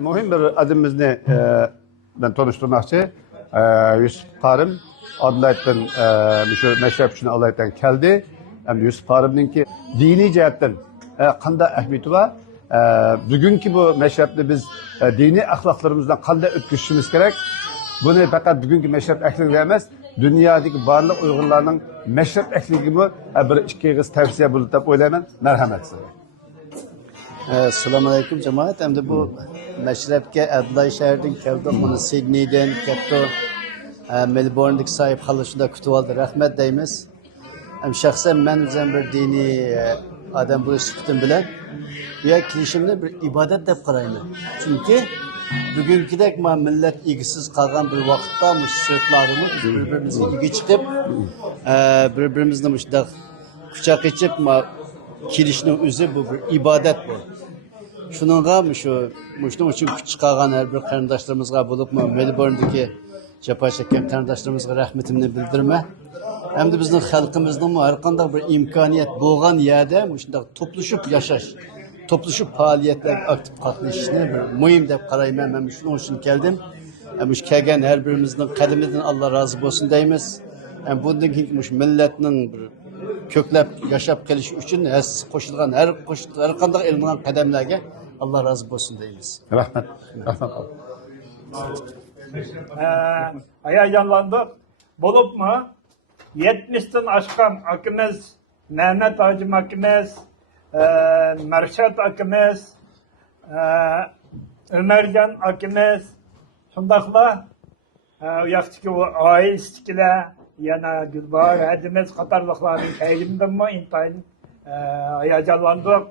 Muhim bir adımımızı ben tanıştırmakçı. Yusuf Karim Adlayt'tan şu meşrepçini Adlayt'tan geldi. Hem Yusuf Karim'ninki dini cihetten kanda ehmiyeti var. Bugünkü bu meşrepte biz dini ahlaklarımızdan kanda ötküşümüz gerek. Bunu fakat bugünkü meşrep ehliyle emez, dünyadaki varlık Uygurlarının meşrep ehli bu bir iki kız tavsiye bulup da oylayman. Merhamet size. Assalamu alaikum cemaat. Hem de bu meşrepke Adlay şehirden keldim. Bunu Sydney'den, Cape Melbourne'deki sahip halışında kutuvaldı. Rahmet deyimiz. Hem şahsen ben üzerine bir dini adam bu sıktım bile. Ya klişimde bir ibadet de karayım. Çünkü bugünkü de millet ilgisiz kalan bir vakittamış sırtlarımız birbirimize ilgi çıkıp birbirimizle da kucak içip kilişinin üzü bu bir ibadet bu. Şununla şunun için küçük kalan her bir kardeşlerimizle bulup Melbourne'deki cepa çeken kardeşlerimize rahmetimini bildirme. Hem de bizim halkımızın her kandak bir imkaniyet bulgan yerde topluşup yaşaş, topluşup faaliyetler aktif katılışını bir mühim de karayım ben şunun için geldim. Hem kelgen her birimizin kadiminden Allah razı olsun deyimiz. Hem bundan milletinin bir köklep yaşap gelişi için koşulgan her kandak elinden kademlerge Allah razı olsun deyimiz. Rahmet. Hayacanlandık. Bulup mu? 70'ten aşkan akımız, Mehmet Hacım akımız, Merşat akımız, Ömercan akımız, şundakla uyaktaki o ailesiyle yana Gülbahar Hedimiz Katarlıkların keylimden mi intayın hayacanlandık.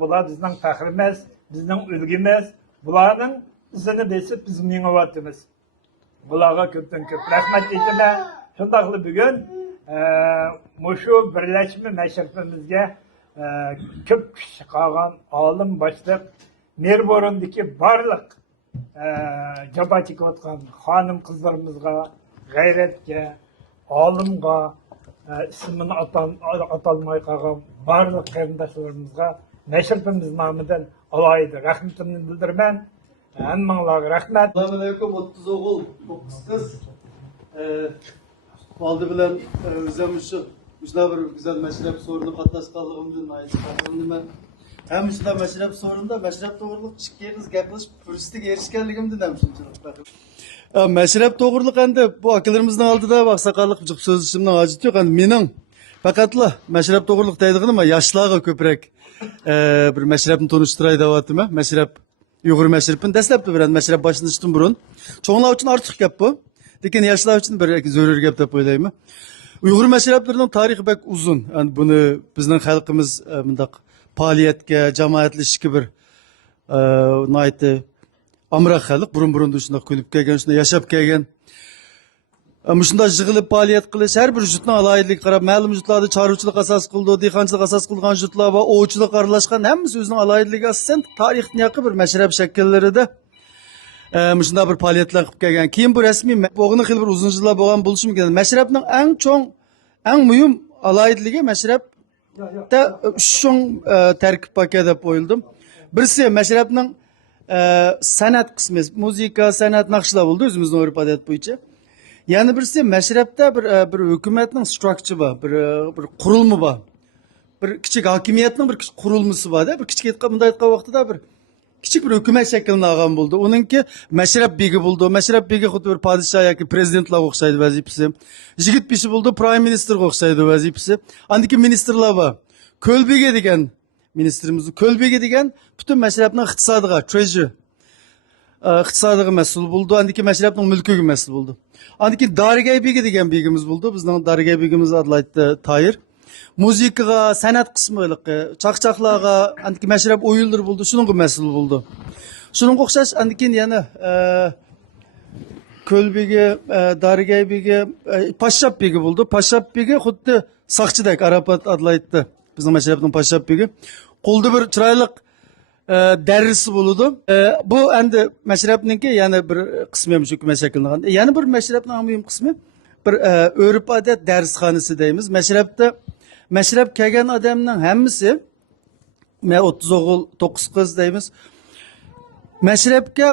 Bunlar bizden fakrimiz, bizden ülgimiz, bunların izini desip bizim yenivatımız. Bunlara köpten köp rahmet etime. Şundaklı bugün şu birleşme meşrefimizge köp kişi kalan alim başlık Melbourne'daki barlık caba çıkıvatkan hanım kızlarımızga, gayretke, alimga, ismini atalmay kalan barlık kardeşlerimizga meşrefimiz namıdan alaydı. Rahmetimini bildirmen. Hemmanlar rahmet. Assalamu alaikum, 30 oğul, 9 kız. Valdı bilen özlemişim. Şuna bir güzel meşrep sorunu katlaşkalığımdan ayetlerim ben. Hem şuna meşrep sorunda meşrep doğruluk çıkıyoruz yaklaşık turistik erişkenliğimden demişim çocuklar. Meşrep doğruluk endi bu akıllarımızdan aldı da bak sakallık bir söz işimden acıt yok. Mening fakatla meşrep doğruluk deydiğin ama yaşlığa köprek bir meşrepni tanıştıray devatime. Meşrep Uyghur meşrepini deslepti bilen meşrep başını çıktım burun. Çoğunlar için artık gap bu. Lekin yaşlar için bir zörür gap dep oylayım. Uyghur meşreplerinin tarihi pek uzun. Yani bunu bizning halkımız mındak faaliyetke, cemaatleşki bir naiti amrak halk burun duşunda kulüp kelgen, şunda yaşap kelgen. Şunda jığılıp faaliyet kılış her bir jutna alaylık qarab ma'lum jutlarda çarıçılık asas kıldı, dehqonchilik asas kılgan jutlar va ovchilik aralashgan hammasi o'zining alaylığı asasen tarixning yaqin bir meşrep şekillerinde şunda bir faaliyetler qilib kelgan. Keyin bu rasmiy bo'g'ini xil bir uzun yillar bo'lgan bo'lishi mumkin. Meşrepning eng cho'ng, eng muhim alaydıligi meşrepda cho'ng tarkib paket deb qo'yildim. Birisi meşrepning san'at qismi, muzika, san'at naqshlar bo'ldi o'zimizning urf odat bo'yicha. Yani birisi meşrepte bir hükümetin structure var, bir kurulmu var. Bir küçük hakimiyetinin bir kurulmusu var da, bir küçük etken vaxtıda bir küçük bir hükümet şeklinde ağam buldu. Onunki meşrep bigi buldu. Meşrep bigi xudu bir padişah yaki prezidentla oxşaydı vazifesi. Jigit bişi buldu, prime minister oxşaydı vazifesi. Andiki ministerler var. Köl bigi degen ministerimiz, köl bigi degen bütün meşrepnin iqtisadiga, treasure. İqtisadiga mesul buldu. Andiki meşrepnin mülküge mesul buldu. Andiki Darigay begi degen begimiz buldu. Bizning Darigay begimiz adlaytdı Tayir. Muzikaga, san'at qismiga, chaqchaqlarga, andiki meşrep oyunlar buldu. Şununga mesul buldu. Şununga o'xshash andikin yana Köl begi, Darigay begi, Pashshap begi buldu. Pashshap begi xuddi saqchidek Arafat adlaytdı. Bizning meşrepning Pashshap begi. Qo'lda bir chiroyli dersi buludu. Bu endi meşrepninki yani bir kısmı hükümet şekilde. Yani bir meşrepnin en mühim kısmı bir örüp adet dershanesi deyimiz. Meşrep kelgen adamның hammasi 30 oğul 9 kız deyimiz. mashrabga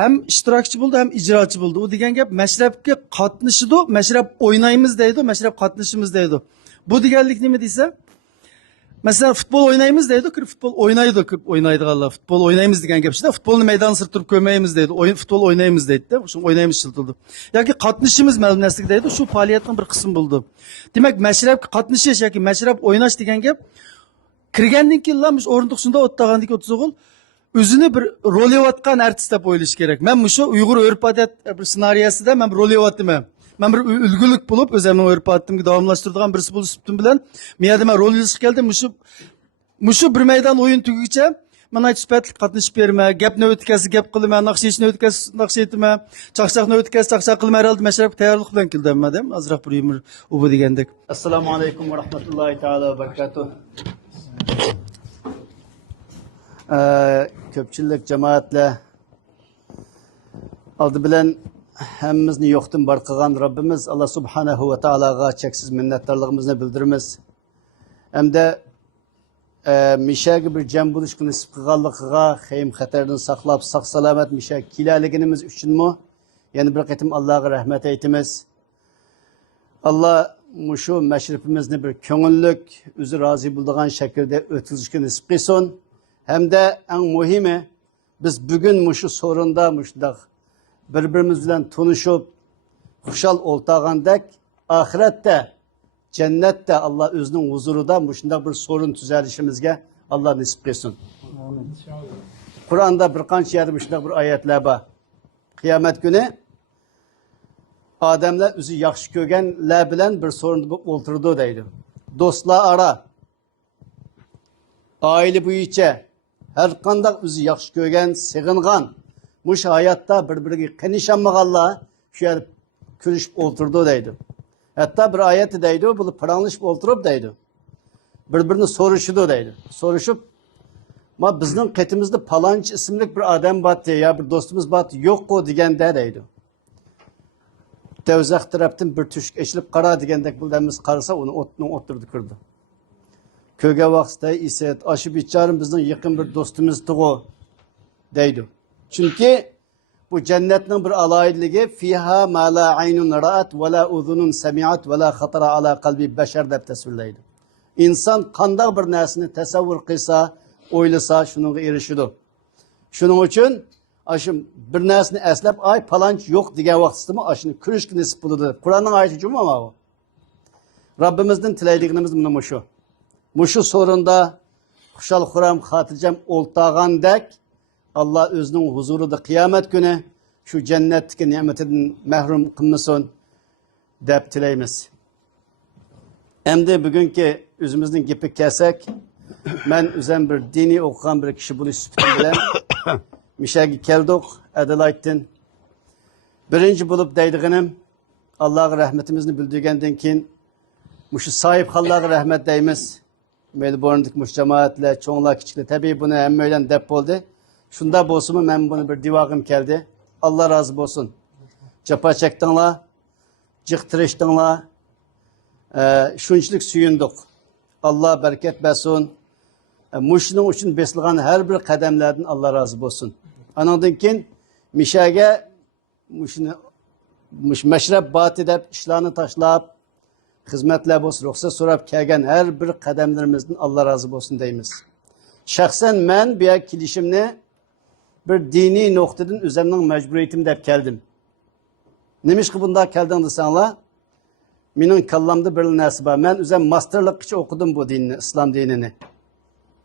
hem ishtirokchi bo'ldi, hem ijrochi bo'ldi. U degan gap mashrabga qatnashidi, mashrab o'ynaymiz deydi, mashrab qatnashimiz deydi. Bu deganlik nima desa? Mesela futbol oynaymiz deydi, kirib futbol oynaydiganlar. Futbol oynaymiz degan gap ishida, futbolni maydon sirib turib ko'rmaymiz deydi. Futbol oynaymiz deydi-da. Shu oynaymiz shiltildi. Yoki qatnashimiz ma'lumotlik deydi, shu faoliyatning bir qismi bo'ldi. Demak, mashrabga qatnashish yoki mashrab o'ynash degan gap kirgandan keyin biz o'rindiq shunda o'tgandan o'tso'g'il o'zini bir rol o'layotgan artist deb o'ylash kerak. Men shu Uyg'ur urf-odat bir ssenariyasida men bir rol o'layotman. Ben bir ülgülük bulup özümün örp attığımı davamlaştırdığım birisi bulup süptüm bilen. Miyadime rol yazıp geldim. Muşu bir meydan oyun tügüyce. Ben ayet süpetlik katlaşıp verime. Gep ne ötkesi gep kılıma. Nakşiş ne ötkesi nakşi etime. Çakçak ne ötkesi çakçak kılıma herhalde meşrep tayarlık bilen kildim madem. Azraq bir yumur ubu digendek. Assalamu alaikum ve rahmetullahi teala ve berekatuhu. Köpçülük cemaatle aldı bilen hemmimizni yo'qdan bor qilgan Rabbimiz Allah subhanahu va taologa cheksiz minnatdorligimizni bildiramiz. Hamda mishaga bir jam bo'lishga nasib qilganligiga, xayim xatardan saqlab, sog' salomat misha kelaliginimiz uchunmi yana bir qatim Allohga rahmat aytamiz. Allah mushu mashrifimizni bir ko'ngillik, o'zi rozi bo'ladigan shaklda o'tkazishga nasib qilsin. Hamda eng muhimi biz bugun mushu so'rinda mushdaq birbirimiz bilan tanışıp, xushal o'ltagandek, ahiretde, cennette Allah özünün huzurida şundaq bir sorun tüzəlişimizge Allah nisip qilsin. Kur'an'da bir qancha yerde şundaq bir ayetler var. Kıyamet günü Ademler özü yaxşı ko'rganlar bilan bir sorunda o'ltirdi deydi. Do'stlar ara, aile bo'yicha har qanday o'zi yaxshi ko'rgan, sig'ingan muş hayatta birbiriga qanışanmaganlar şu yer kurishib o'ltirdi deydi. Hatta bir ayeti deydi, bu paranglashib o'ltirib deydi. Birbirini so'rashidi deydi. So'rashib, ma bizning qatimizda palonchi ismli bir odam bor, ya bir do'stimiz bor, yo'q-ku deganda deydi. Tevzaq tarafdan bir tushuk eshilib qara degandek bilamiz, qarasa uni o'ttirdi kirdi. Ko'rgan vaqtda esa aşı bicharim bizning yaqin bir do'stimiz tuğu deydi. Çünkü bu cennetin bir alayidligi fiha ma la aynun ra'at ve la uzunun semi'at ve la khatara ala kalbi beşer deb tasvirlaydi. İnsan qandaq bir narsani tasavvur qilsa, o'ylasa shunga erishidi. Shuning uchun aşım bir narsani eslab ay palanch yo'q degan vaqtda ashuni ko'rishga nisib bo'ladi. Qur'onning oyati juma bu. Rabbimizdan tilaydiganimiz mana shu. Mushu sorunda xushal xuram xotirjam o'ltagandek Allah özünün huzurunda kıyamet günü şu cennetteki nimetinden mahrum kılmasın dep tileymiz. Hem de bugünkü özümüzün gibi kesek, ben üzem bir dini okuyan bir kişi bunu sütüm bilen Mişagi keldik Adelaide'den. Birinci bulup deydiğinim Allah'a rahmetimizni bildirgenden kin muşu sahip Allah'a rahmet deyimiz. Melbourne'daki muş cemaatle, çoğunlar küçükle tabii bunu hem öyle dep oldu. Şunda bolsumu ben bunu bir divagım geldi. Allah razı olsun. Capa çektinler, cıktırıştınlar, şunçluk suyunduk. Allah bereket versin. Muşunun için besilgan her bir kademlerden Allah razı olsun. Anadın kin, mişage, meşrep batı dep, işlerini taşlayıp, hizmetler olsun, ruhsat sorup kelgen her bir kademlerimizden Allah razı olsun deyimiz. Şahsen ben bir kilişimni bir dini noktadan üzerinden mecburiyetim dep geldim. Nemiş ki bunda geldin desenler, benim kallamda bir nesi var. Ben üzerine masterlık için okudum bu dinini, İslam dinini.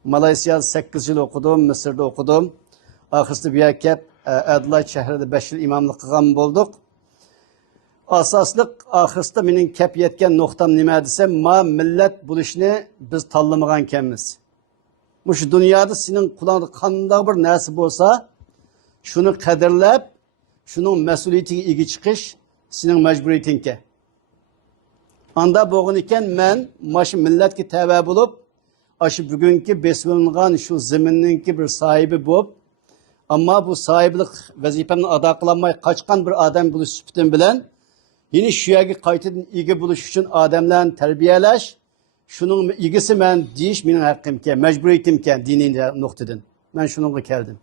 Malaysiya'da 8 yıl okudum, Mısır'da okudum. Ahırsı bir yakep, Adelaide şehrinde 5 yıl imamlık kılgan bulduk. Asaslık ahırsta benim kep yetken noktam nime desem, ma millet buluşunu biz tallamagan kemiz. Şu dünyada senin kulağında kanında bir nasip olsa, şunu kaderlep, şunun mesuliyetine ilgi çıkış, senin mecburiyetinke. Anda boğun iken men, maşı millet ki tevbe bulup, aşı bugünkü besvelingan şu zemininki bir sahibi bulup, ama bu sahibilik vazifemden ada kılanmay kaçkan bir adam buluş süpütün bilen, yine şu yagi kaytedin ilgi buluş için adamların terbiyeleş, şunun ilgisi men deyiş benim hakkımke, mecburiyetimke dini noktadan. Ben şununla geldim.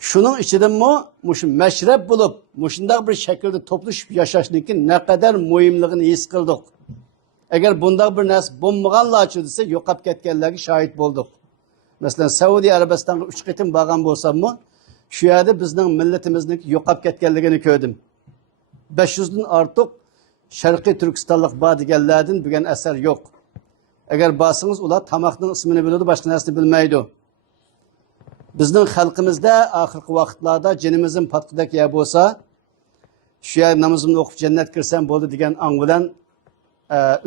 Şunun içidenmi şu meşrep bulup, şunday bir şekilde topluşup yaşaşnınki ne kadar mühimliğini his kıldık. Eğer bunda bir nas bulmaganlarçı dese yo'qolib ketganlarga şahit bulduk. Mesela Saudiya Arabistan'a 3 qitim borgan bo'lsam-mu, shu yerda bizning millatimizniki yo'qolib ketganligini ko'rdim. 500 dan ortiq Sharqiy Turkistonlik bor deganlardan degan asar yo'q. Agar borsangiz ular tamoqning ismini biladi, boshqa narsani bilmaydi. Bizning xalqimizda oxirgi vaqtlarda jinimizm patqidak ya bo'lsa, shu yer namozimni o'qib jannat kirsam bo'ldi degan ong bilan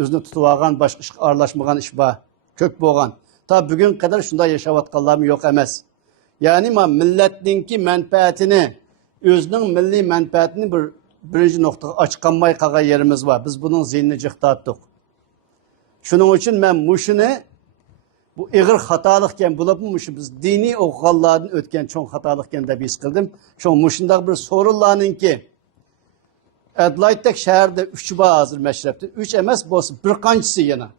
o'zini tutib olgan, boshqa ishga aralashmagan ish bor, ko'p bo'lgan. Ta bugun qadar shunday yashayotganlarmi yo'q emas. Ya'ni millatninki manfaatini, o'zining milliy manfaatini birinchi nuqtaga ochqanmay qolgan yerimiz bor. Biz buning zihnini jiqtatdik. Shuning uchun men mushuni bu ig'ir xatolikkan bo'libmi, biz diniy o'qiganlardan o'tgan cho'ng xatolikkan deb his qildim. Cho'ng mushundaq bir so'rinlarninki Adelaide shahrida 3 bor hozir mashrabda. 3 emas bo'lsa bir qanchasi yana.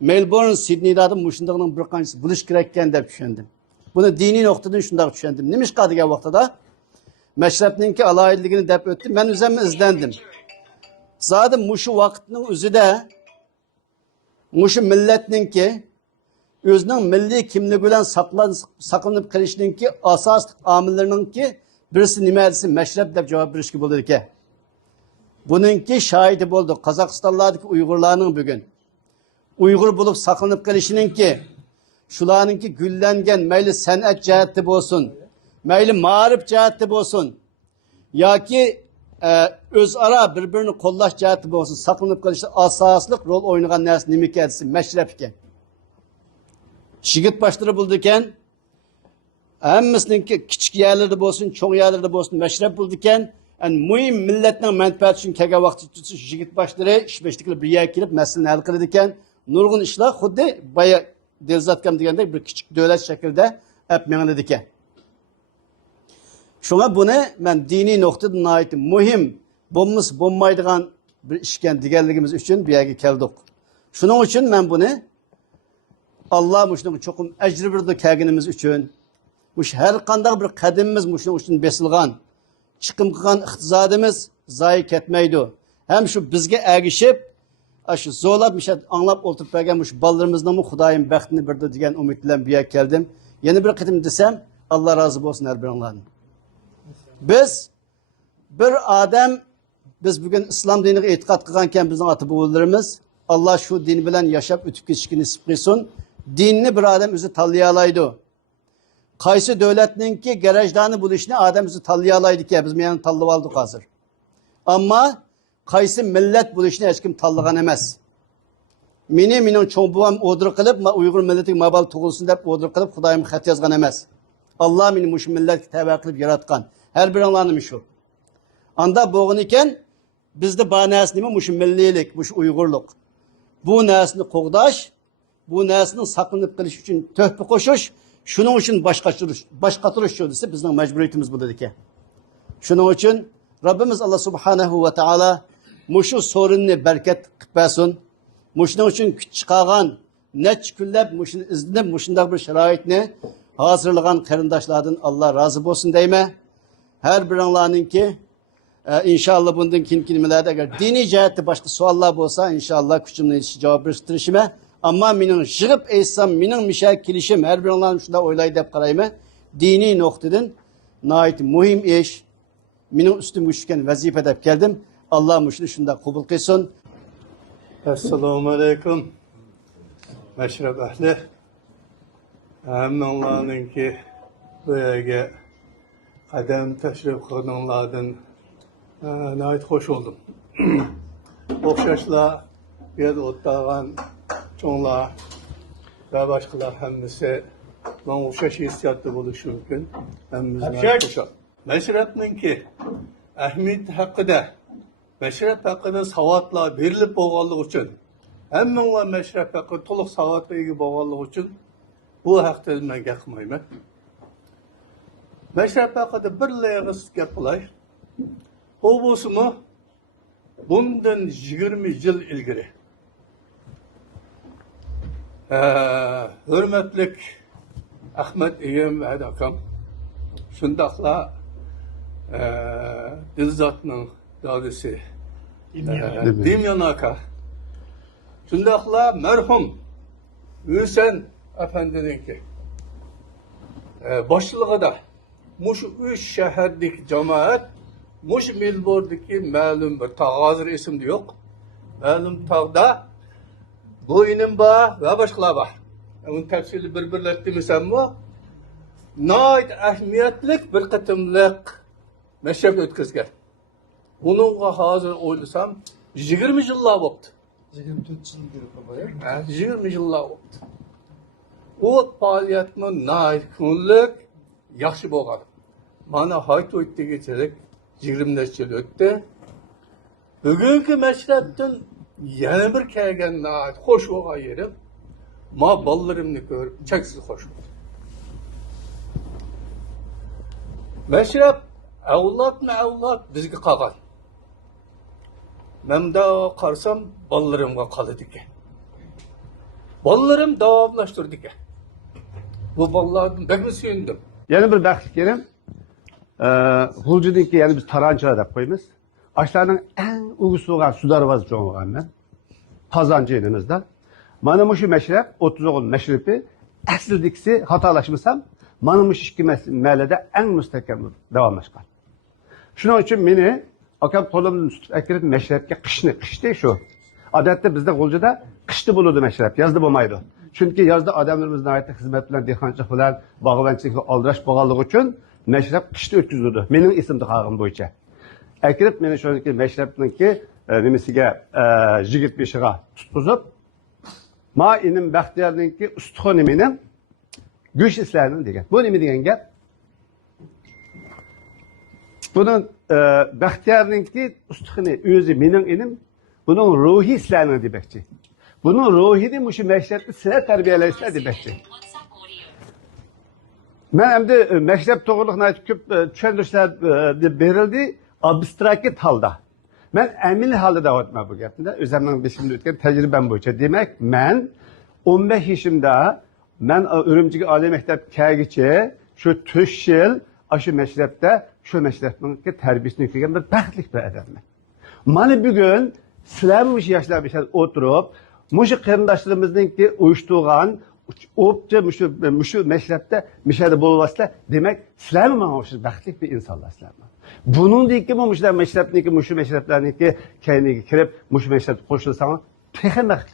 Melbourne, Sydney'da mushundaqning bir qanchasi bo'lish kerak ekan deb tushundim. Buni diniy nuqtadan shunday tushundim. Nimishqa degan vaqtida mashrabninki alohidligini deb o'tdim. Men o'zimni izlandim. Zadim mushu vaqtning o'zida mushu millatninki o'zining milliy kimligi bilan saqlanib qolishninki asosiy omillarininki birisi nima desa mashrab deb javob berishga bo'ladi ekan. Buningki shohidi bo'ldi Qozog'istonlardagi Uyg'urlarning bugun Uyg'ur bo'lib saqlanib qolishininki shularninki gullangan mayli san'at jihati bo'lsin, mayli ma'rif jihati bo'lsin yoki o'zaro bir-birini qo'llash jihati bo'lsin, saqlanib qolishda asosli rol o'ynagan narsa nima ekan desa mashrab ekan. Shigit boshlari bo'ldi ekan, hammasininki kichik yerlarda bo'lsin, cho'ng yerlarda bo'lsin mashrab bo'ldi ekan. Muhim millatning manfaati uchun kelgan vaqtda shigit boshlari ish beshliklar bir yerga kelib masalani hal qiladi ekan. Nurg'un ishlar xuddi boya Delzatkam degandek bir kichik davlat shaklida olib mengiladi ekan. Shunga buni men diniy nuqtadan aytib muhim bo'lmaydigan bir ish ekan deganligimiz uchun bu yerga keldik. Shuning uchun men buni Allah muşunun çokum ecri birdi kelganimiz uchun, muş her qanday bir qadimimiz muşun uchun besilgan, chiqim qilgan iqtisodimiz zoyi ketmaydi. Hem şu bizga ergishib, shu zo'lab mishat anglab o'tirib bergan mush bolalarimizni Xudoyim baxtini berdi degan umid bilan bu yerga keldim. Yana bir qitim desam, Alloh rozi bo'lsin har biringlardan. Biz bugün islom diniga e'tiqod qilgankan bizning ota-bobolarimiz Allah şu din bilan yashab o'tib ketishga nasib qilsin. Dinni bir odam o'zi tanlay oladi. Qaysi davlatninki garajlarni bo'lishni odam o'zi tanlay oladi ekan, biz meni tanlab oldik hozir. Ammo qaysi millat bo'lishni hech kim tanlagan emas. Mening cho'ng buvam o'dir qilib, Uyg'ur millatiga mabal tug'ilsin deb o'dir qilib Xudoyim xat yozgan emas. Allah meni mush millatga tava qilib yaratgan. Har biringlarni shu. Anda bo'lgan ekan, bizda bor narsa nima? Mush milliylik, mush Uyg'urlik. Bu narsani qo'g'dash, bu narsani saqlanib qilish uchun to'hfa qo'shish, shuning uchun boshqatirish desa bizning majburiyatimiz bo'ladi ekan. Shuning uchun Rabbimiz Allah subhanahu va taolo mushu so'rinni barkat qilib bersin. Mushuning uchun kuch chiqargan, nech kunlab mushuni izlanib, mushundaq bir sharoitni hozirlagan qarindoshlardan Alloh rozi bo'lsin deyman. Har biringlarninki inşallah bundan nimalarda agar diniy jihatda boshqa savollar bo'lsa, inşallah kuchimni yetishi javob berishtirishim. Ammo mening yig'ib aytsam, mening misha kelishim har biringlarni shunday o'ylaydi deb qarayman. Diniy nuqtadan nihoyat muhim ish, mening ustimga tushgan vazifa deb keldim. Alloh mushuni shunday qabul qilsin. Assalomu alaykum. Mashrab ahli. Hammanglarninki bu yerga qadam tashrif qilganlardan nihoyat xush bo'ldim. O'xshashlar bu yerda o'tirgan cho'nglar va boshqalar hammasi men o'xshash hissiyotda bo'lishi mumkin. Hammamiz mashrabninki ahamiyati haqida, mashrab haqida savodlar berilib bo'lganligi uchun, hammanglar mashrab haqida to'liq savodga ega bo'lganligi uchun bu haqda men gapirmayman. Mashrab haqida bir lag'is gap qilay. O bo'lsa-mu bundan 20 yil ilgari hurmatli Ahmad Egam va akam Şundaqla Dilzat'ның dadisi Demyan aka. Şundaqla merhum Hüseyin Efendi'ninki başlığıda Muş 3 şehirlik cemaat Muş Melbourne'daki ma'lum bir tağ, hazır isimde yok. Ma'lum tağda bu inim var ve başkalar var. Onun tefsili birbirlettiğimizden bu. Nait ahmiyetlik bir kıtımlık meşrep ötkizgen. Onunla hazır oylasam 20 yıllar oldu. 24 yıl gibi baba. 20 yıllar oldu. O faaliyetinin nait kunluk yaxşı bolğan. Mana hayt ötdi geçerek 20 yıl ötdi. Bugünkü meşrepten yana bir kelgen nait hoş bolğan yerim. Ma ballarımni görüp cheksiz hoş oldu. Meşrep avlat bizga qolgan. Men de qarsam ballarımga qoldi ekan. Ballarım davamlaştırdı ekan. Bu ballardan bekmi suyundim. Yana bir baxtlik yerim. Gulcudaki yani biz tarançalar deb qo'yamiz. Ashlarning eng ugusi bo'lgan sudarvoz cho'ng'igan men. Qozancı elimizda. Mana shu mashrab 30 o'g'il mashribi aslidagisi xatolashmasam, mana shu ikki mahallada eng mustahkam davomlashgan. Shuning uchun meni akam qo'limdan tutib akirib mashrabga qishda shu. Odatda bizda G'uljuda qishda bo'ladi mashrab, yozda bo'lmaydi. Chunki yozda odamlarimizni aytdi xizmat bilan, dehqonchilik bilan, bog'bonchilikga oldirash bo'lganligi uchun mashrab qishda o'tkaziladi. Mening esimda qolgan bo'yicha. Akirib meni shuniki mashrabniki nimasiga 25ga tutqizib, ma inim Baxtiyorniki ustixoni mening go'sht ishlarini degan. Bu nima degan gap? Bunun Baxtiyorniki ustixoni o'zi mening inim, bunun ruhi ishlarini demoqchi. Bunun ruhini mushu mashrabda sizlar tarbiyalaysizlar demoqchi. Men endi mashrab to'g'riliqni aytib ko'p tushuntirishlar deb berildi, abstrakt holda. Men amin holda davatman bu gapni. O'zimning beshimda o'tgan tajribam bo'yicha. Demak, men 15 yoshimda men Urumchiga oliy maktab kelgicha shu 4 yil shu mashrabda, shu mashrabning tarbiyasini o'qigan bir baxtli bir odamman. Mana bugun sizlar bu yoshlar beshar o'tirib, mushu qarindoshlarimizninki uyushtirgan o'pcha mushu mashrabda mishada bo'lyapsizlar. Demak, sizlar mana shu baxtli bir insonlarsizlar. Buningdiki mushular mashrabniki, mushu mashrablarniki kayniga kirib, mushu mashrabga qo'shilsangiz, texnik